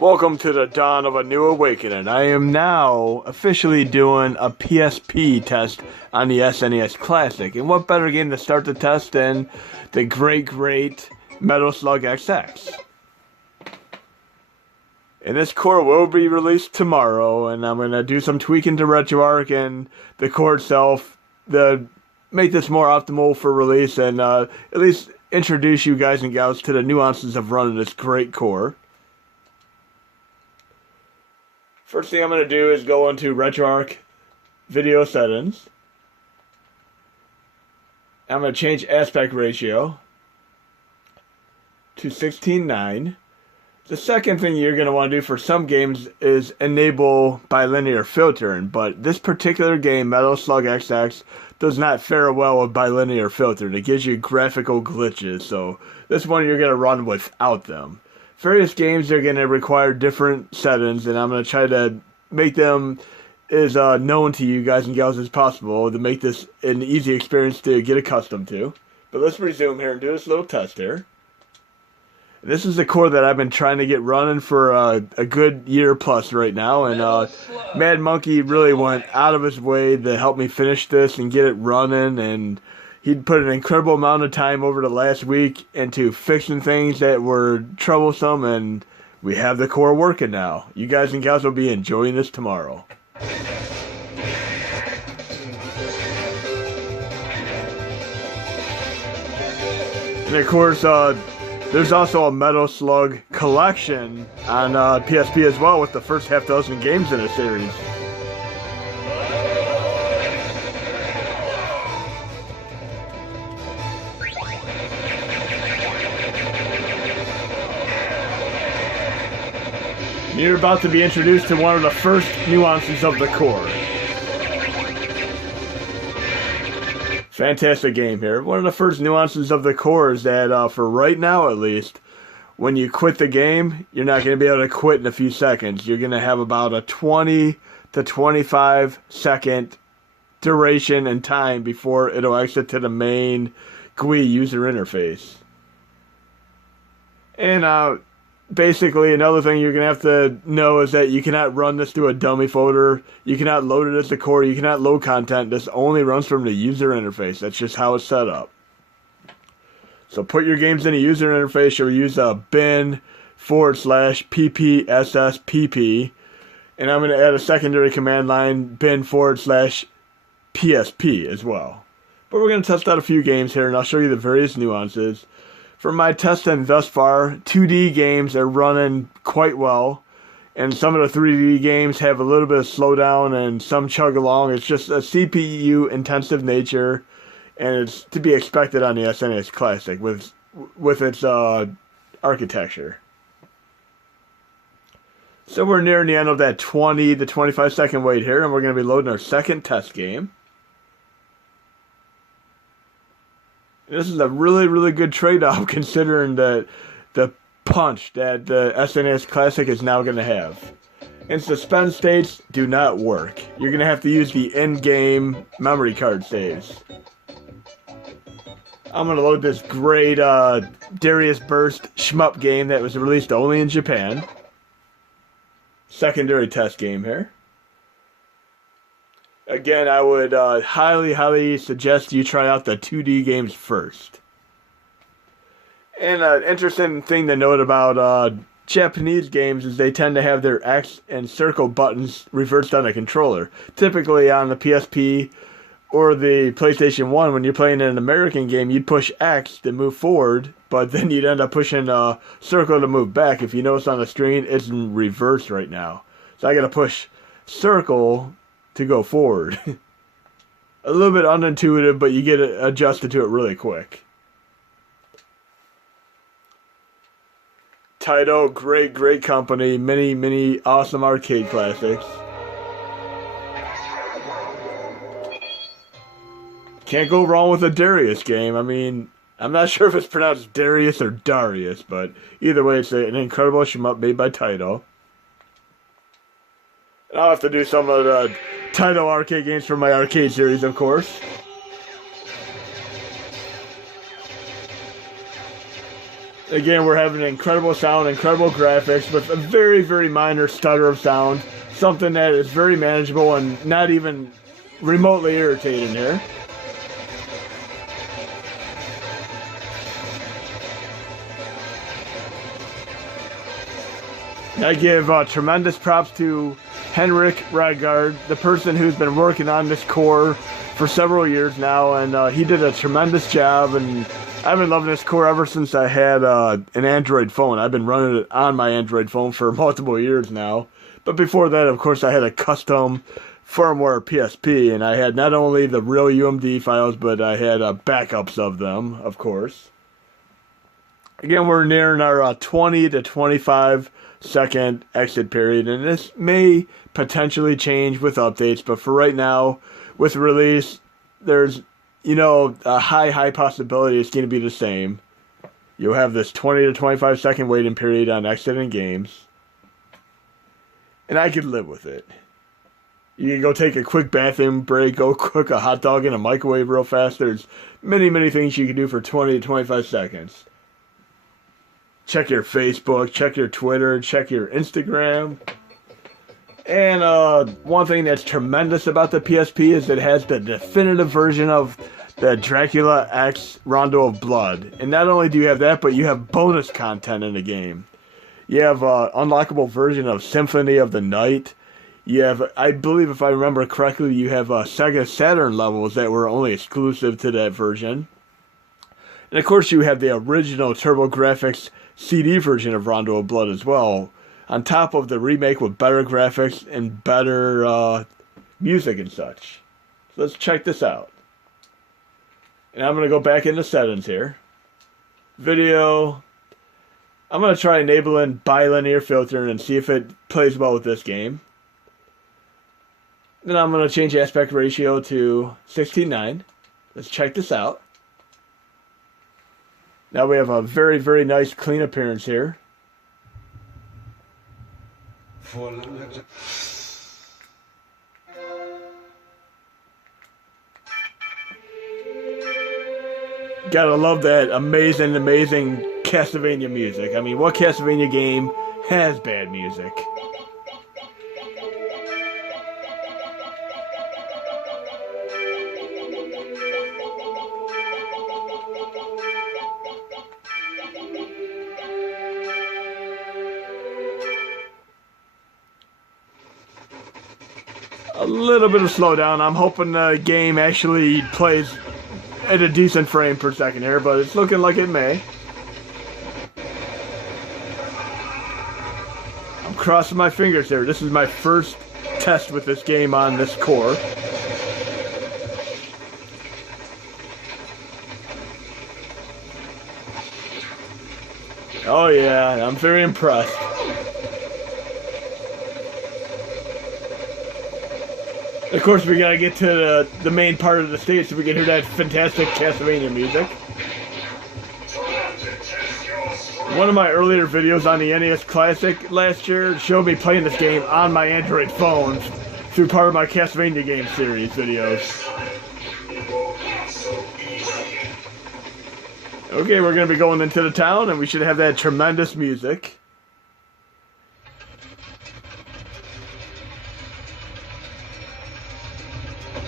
Welcome to the dawn of a new awakening. I am now officially doing a PSP test on the SNES Classic. And what better game to start the test than the great Metal Slug XX. And this core will be released tomorrow, and I'm going to do some tweaking to RetroArch and the core itself to make this more optimal for release and at least introduce you guys and gals to the nuances of running this great core. First thing I'm going to do is go into RetroArch video settings. I'm going to change aspect ratio to 16:9. The second thing you're going to want to do for some games is enable bilinear filtering, but this particular game, Metal Slug XX, does not fare well with bilinear filtering. It gives you graphical glitches, so this one you're going to run without them. Various games are going to require different settings, and I'm going to try to make them as known to you guys and gals as possible to make this an easy experience to get accustomed to. But let's resume here and do this little test here. This is the core that I've been trying to get running for a good year plus right now, and Madmonkey really went out of his way to help me finish this and get it running, and he'd put an incredible amount of time over the last week into fixing things that were troublesome, and we have the core working now. You guys and gals will be enjoying this tomorrow. And of course, there's also a Metal Slug collection on PSP as well, with the first half dozen games in the series. You're about to be introduced to one of the first nuances of the core. Fantastic game here. One of the first nuances of the core is that, for right now at least, when you quit the game, you're not going to be able to quit in a few seconds. You're going to have about a 20 to 25 second duration and time before it'll exit to the main GUI user interface. And basically, another thing you're going to have to know is that you cannot run this through a dummy folder. You cannot load it as the core. You cannot load content. This only runs from the user interface. That's just how it's set up. So put your games in a user interface. You'll use a bin/ppsspp. And I'm going to add a secondary command line, bin/PSP as well. But we're going to test out a few games here, and I'll show you the various nuances. For my testing thus far, 2D games are running quite well, and some of the 3D games have a little bit of slowdown and some chug along. It's just a CPU intensive nature, and it's to be expected on the SNES Classic with its architecture. So we're nearing the end of that 20 to 25 second wait here, and we're going to be loading our second test game. This is a really good trade-off considering the punch that the SNES Classic is now going to have. And suspend states do not work. You're going to have to use the in-game memory card saves. I'm going to load this great Darius Burst shmup game that was released only in Japan. Secondary test game here. Again, I would highly suggest you try out the 2D games first. And an interesting thing to note about Japanese games is they tend to have their X and circle buttons reversed on a controller. Typically on the PSP or the PlayStation 1, when you're playing an American game, you'd push X to move forward, but then you'd end up pushing circle to move back. If you notice on the screen, it's in reverse right now. So I gotta push circle to go forward. A little bit unintuitive, but you get adjusted to it really quick. Taito, great company. Many awesome arcade classics. Can't go wrong with a Darius game. I mean, I'm not sure if it's pronounced Darius or Darius, but either way, it's an incredible shmup made by Taito. I'll have to do some of the Taito arcade games for my arcade series, of course. Again, we're having incredible sound, incredible graphics, with a very, very minor stutter of sound. Something that is very manageable and not even remotely irritating here. I give tremendous props to Henrik Rydgard, the person who's been working on this core for several years now, and he did a tremendous job, and I've been loving this core ever since I had an Android phone. I've been running it on my Android phone for multiple years now. But before that, of course, I had a custom firmware PSP, and I had not only the real UMD files, but I had backups of them, of course. Again, we're nearing our 20 to 25 second exit period, and this may potentially change with updates, but for right now, with release, there's, you know, a high possibility it's going to be the same. You'll have this 20 to 25 second waiting period on exiting games, and I could live with it. You can go take a quick bathroom break, go cook a hot dog in a microwave real fast. There's many things you can do for 20 to 25 seconds. Check your Facebook, check your Twitter, check your Instagram. And one thing that's tremendous about the PSP is it has the definitive version of the Dracula X Rondo of Blood. And not only do you have that, but you have bonus content in the game. You have an unlockable version of Symphony of the Night. You have, I believe if I remember correctly, you have Sega Saturn levels that were only exclusive to that version. And of course you have the original TurboGrafx CD version of Rondo of Blood as well, on top of the remake with better graphics and better music and such. So let's check this out. And I'm going to go back into settings here. Video. I'm going to try enabling bilinear filtering and see if it plays well with this game. Then I'm going to change aspect ratio to 16:9. Let's check this out. Now we have a very nice clean appearance here. Gotta love that amazing Castlevania music. I mean, what Castlevania game has bad music? A little bit of slowdown. I'm hoping the game actually plays at a decent frame per second here, but it's looking like it may. I'm crossing my fingers here. This is my first test with this game on this core. Oh yeah, I'm very impressed. Of course, we gotta get to the main part of the stage so we can hear that fantastic Castlevania music. One of my earlier videos on the NES Classic last year showed me playing this game on my Android phone through part of my Castlevania game series videos. Okay, we're gonna be going into the town and we should have that tremendous music.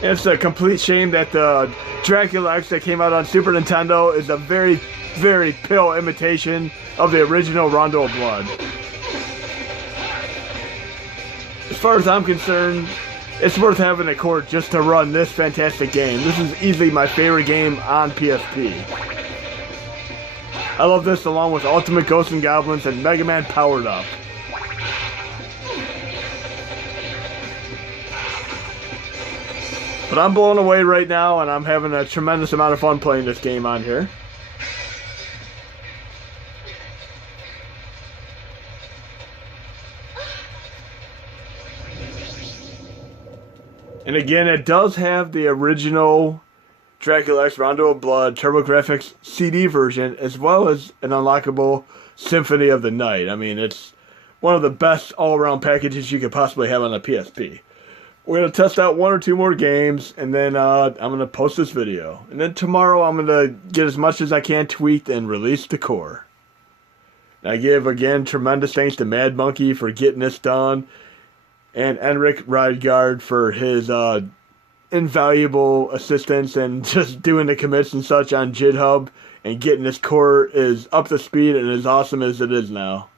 It's a complete shame that the Dracula X that came out on Super Nintendo is a very pale imitation of the original Rondo of Blood. As far as I'm concerned, it's worth having a core just to run this fantastic game. This is easily my favorite game on PSP. I love this along with Ultimate Ghosts and Goblins and Mega Man Powered Up. But I'm blown away right now, and I'm having a tremendous amount of fun playing this game on here. And again, it does have the original Dracula X Rondo of Blood TurboGrafx CD version, as well as an unlockable Symphony of the Night. I mean, it's one of the best all-around packages you could possibly have on a PSP. We're going to test out one or two more games, and then I'm going to post this video. And then tomorrow I'm going to get as much as I can tweaked and release the core. I give, again, tremendous thanks to Madmonkey for getting this done, and Henrik Rydgard for his invaluable assistance and just doing the commits and such on GitHub and getting this core is up to speed and as awesome as it is now.